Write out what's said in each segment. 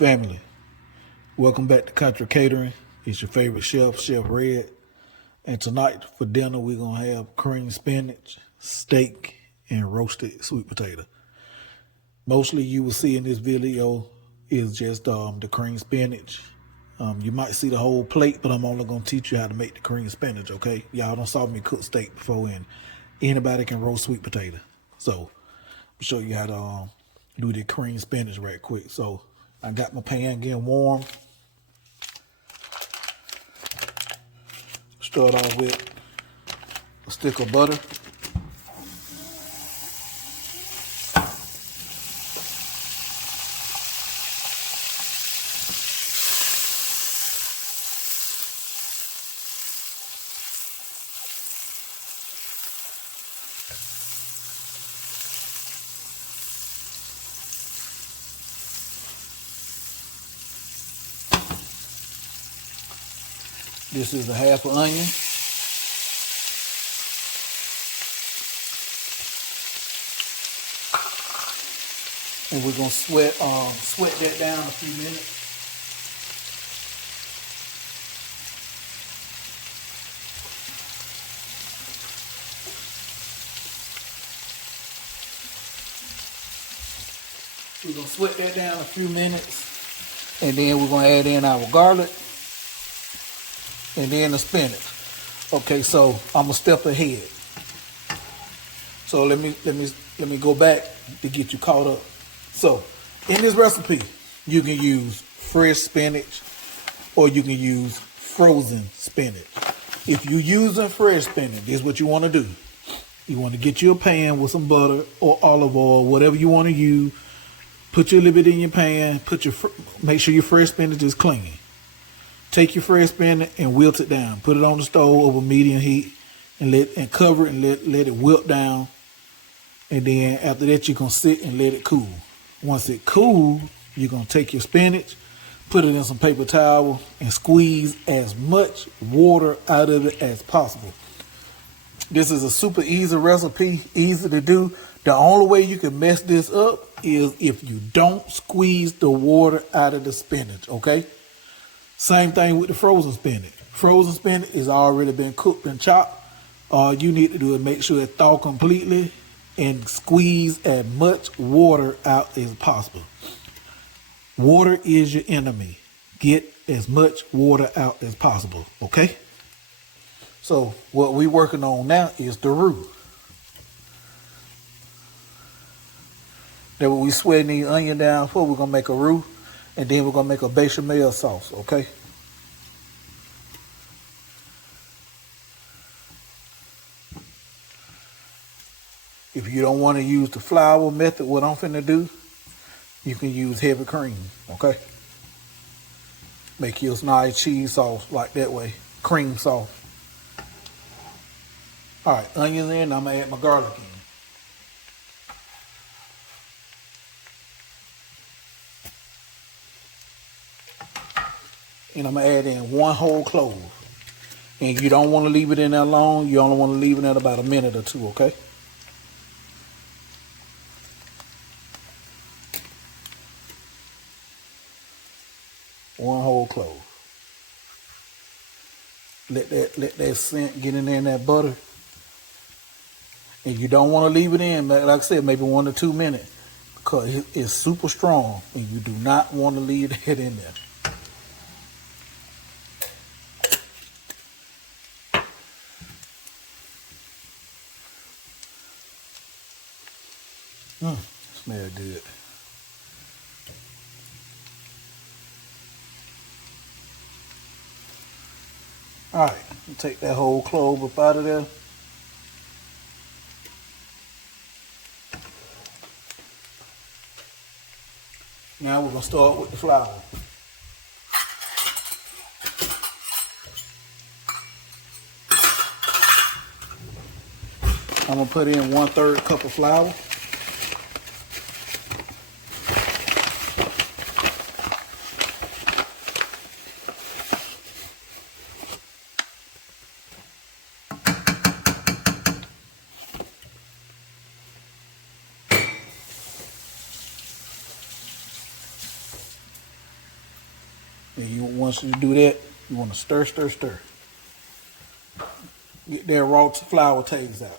Family, welcome back to Country Catering. It's your favorite chef, Chef Red. And tonight for dinner, we're going to have creamed spinach, steak, and roasted sweet potato. Mostly you will see in this video is just the creamed spinach. You might see the whole plate, but I'm only going to teach you how to make the creamed spinach, okay? Y'all done saw me cook steak before, and anybody can roast sweet potato. So, I'll show you how to do the creamed spinach right quick. So, I got my pan getting warm. Start off with a stick of butter. This is a half an onion. And we're gonna sweat that down a few minutes. We're gonna sweat that down a few minutes, and then we're gonna add in our garlic, and then the spinach. Okay, so I'm a step ahead. So let me go back to get you caught up. So in this recipe, you can use fresh spinach or you can use frozen spinach. If you're using fresh spinach, this is what you want to do. You want to get you a pan with some butter or olive oil, whatever you want to use. Put your little bit in your pan. Make sure your fresh spinach is clean. Take your fresh spinach and wilt it down. Put it on the stove over medium heat and cover it and let it wilt down. And then after that, you're gonna sit and let it cool. Once it cools, you're gonna take your spinach, put it in some paper towel, and squeeze as much water out of it as possible. This is a super easy recipe, easy to do. The only way you can mess this up is if you don't squeeze the water out of the spinach, okay? Same thing with the frozen spinach. Frozen spinach is already been cooked and chopped. All you need to do is make sure it thaw completely and squeeze as much water out as possible. Water is your enemy. Get as much water out as possible, okay? So what we're working on now is the roux. Then what we sweating the onion down for, we're gonna make a roux, and then we're gonna make a bechamel sauce, okay? If you don't want to use the flour method, what I'm finna do, you can use heavy cream, okay? Make your nice cheese sauce like that way, cream sauce. All right, onions in, I'm gonna add my garlic in. And I'm gonna add in 1 whole clove. And you don't wanna leave it in there long, you only wanna leave it in about a minute or two, okay? One whole clove. Let that scent get in there in that butter. And you don't want to leave it in, like I said, maybe 1 to 2 minutes, because it's super strong, and you do not want to leave that in there. Smells good. All right, take that whole clove up out of there. Now we're gonna start with the flour. I'm gonna put in 1/3 cup of flour. And once you do that, you want to stir, stir, stir. Get that raw flour taste out.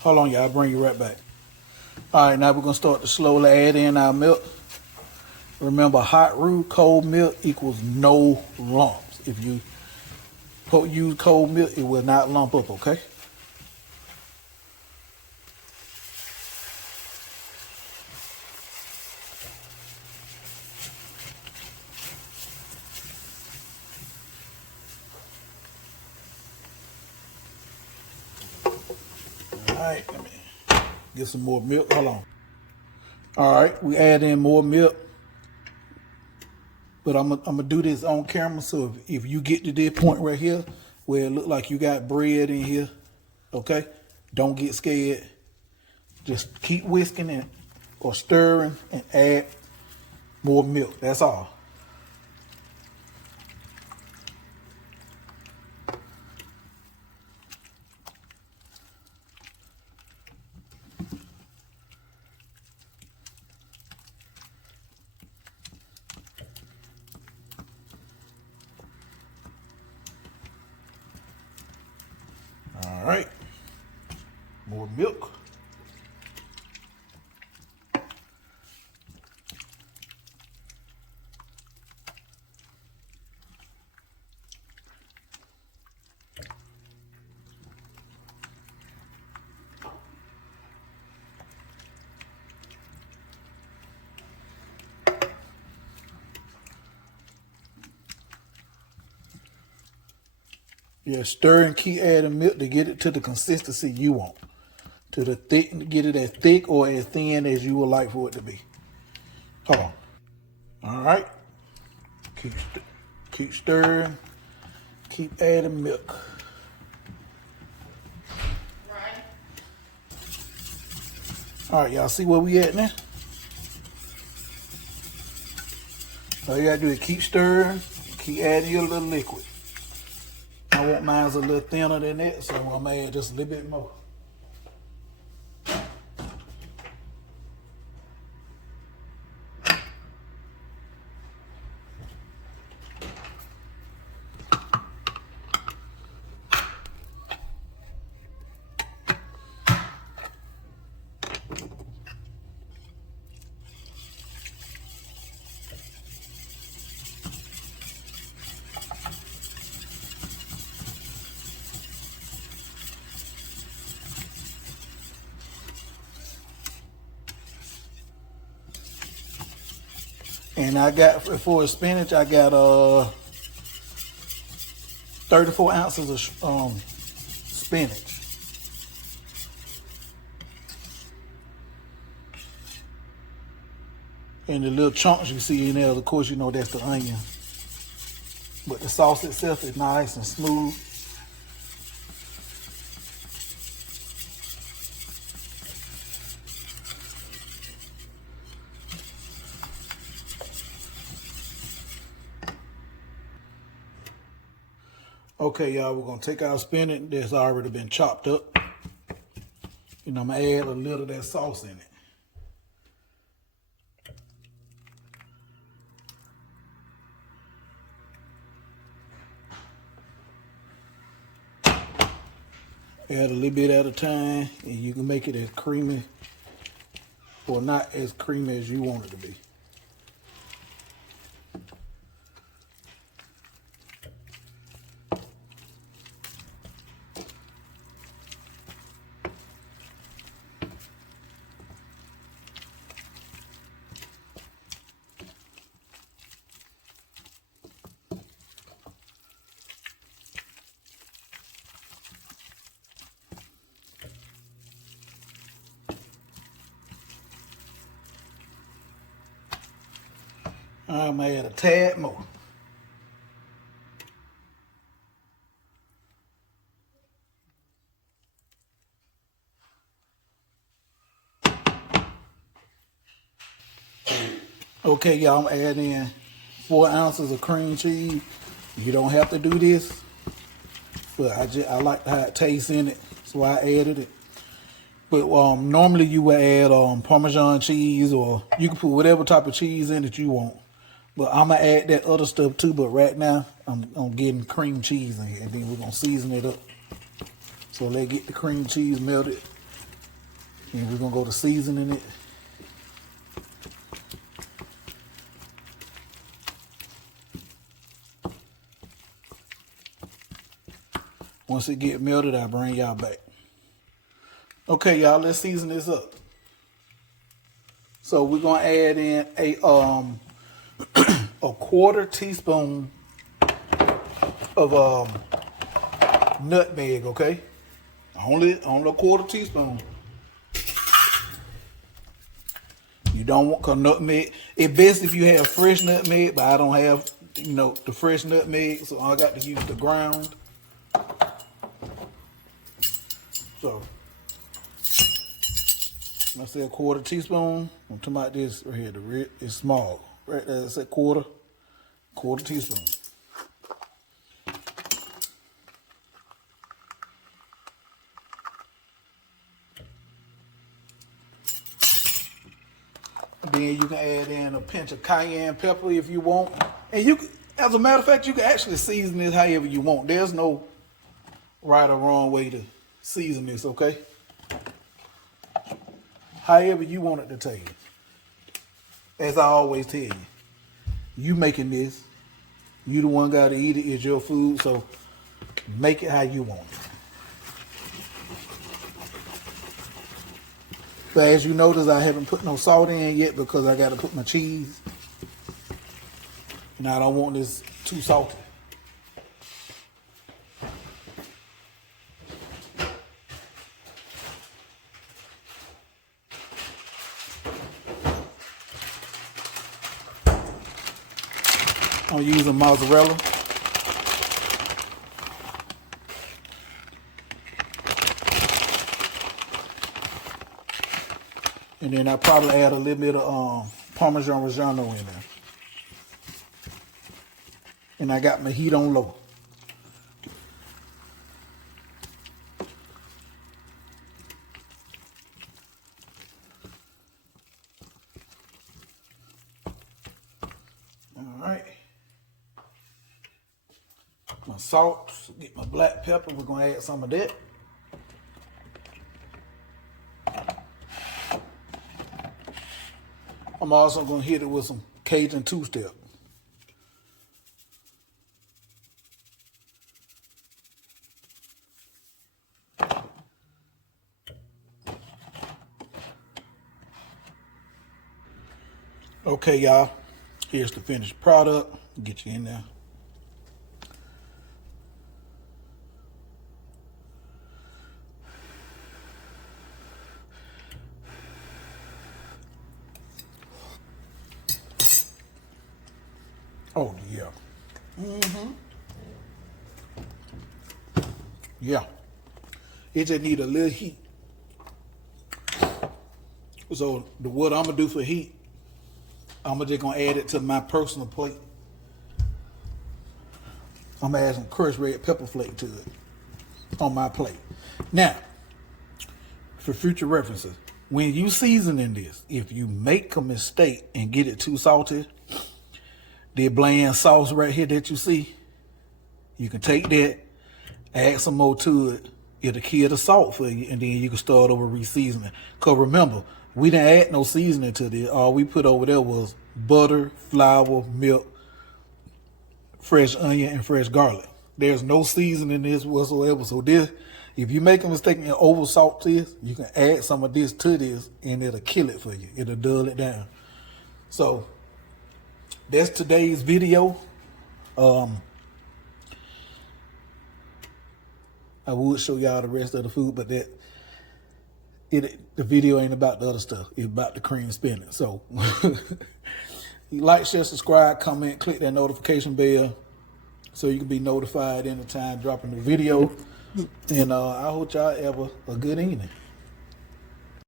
Hold on, y'all. I'll bring you right back. All right, now we're going to start to slowly add in our milk. Remember, hot roux, cold milk equals no lumps. If you use cold milk, it will not lump up, okay? All right, let me get some more milk. Hold on. All right, we add in more milk. But I'm gonna do this on camera, so if you get to this point right here where it look like you got bread in here, okay, don't get scared. Just keep whisking it or stirring and add more milk. That's all. All right, more milk. Yeah, stir and keep adding milk to get it to the consistency you want. To the thick, get it as thick or as thin as you would like for it to be. Hold on. All right. Keep stirring. Keep adding milk. Right. All right, y'all see where we at now? All you gotta do is keep stirring, keep adding your little liquid. I want mine a little thinner than that, so I'm gonna add just a little bit more. And I got, for spinach, I got 34 ounces of spinach. And the little chunks you see in there, of course, you know that's the onion. But the sauce itself is nice and smooth. Okay, y'all, we're gonna take our spinach that's already been chopped up. And I'm gonna add a little of that sauce in it. Add a little bit at a time, and you can make it as creamy or not as creamy as you want it to be. I'm gonna add a tad more. Okay, y'all, I'm adding in 4 ounces of cream cheese. You don't have to do this, but I like how it tastes in it, so I added it. But normally you would add Parmesan cheese, or you can put whatever type of cheese in that you want. But I'm gonna add that other stuff too. But right now I'm getting cream cheese in here, and then we're gonna season it up. So let's get the cream cheese melted, and we're gonna go to seasoning it. Once it get melted, I'll bring y'all back. Okay, y'all, let's season this up. So we're gonna add in a a quarter teaspoon of nutmeg. Okay, only a quarter teaspoon. You don't want, cause nutmeg. It's best if you have fresh nutmeg, but I don't have, the fresh nutmeg, so I got to use the ground. So I say a quarter teaspoon. I'm talking about this right here. The red is small. Right there, it's a quarter teaspoon. Then you can add in a pinch of cayenne pepper if you want. And you can, as a matter of fact, you can actually season this however you want. There's no right or wrong way to season this, okay? However you want it to taste. As I always tell you making this. You the one got to eat it. It's your food, so make it how you want it. But as you notice, I haven't put no salt in yet because I got to put my cheese. And I don't want this too salty. I'm using mozzarella. And then I probably add a little bit of Parmesan Reggiano in there. And I got my heat on low. All right. My salt, get my black pepper. We're going to add some of that. I'm also going to hit it with some Cajun two-step. Okay, y'all, here's the finished product. Get you in there. Oh, yeah. Yeah. It just need a little heat. So what I'm going to do for heat, I'm just going to add it to my personal plate. I'm going to add some crushed red pepper flake to it on my plate. Now, for future references, when you seasoning this, if you make a mistake and get it too salty, the bland sauce right here that you see, you can take that, add some more to it. It'll kill the salt for you, and then you can start over re-seasoning. Because remember, we didn't add no seasoning to this. All we put over there was butter, flour, milk, fresh onion, and fresh garlic. There's no seasoning in this whatsoever. So this, if you make a mistake and over salt this, you can add some of this to this, and it'll kill it for you. It'll dull it down. So that's today's video. I would show y'all the rest of the food, but the video ain't about the other stuff. It's about the cream spinach. So you like, share, subscribe, comment, click that notification bell so you can be notified anytime dropping the video. And I hope y'all have a good evening.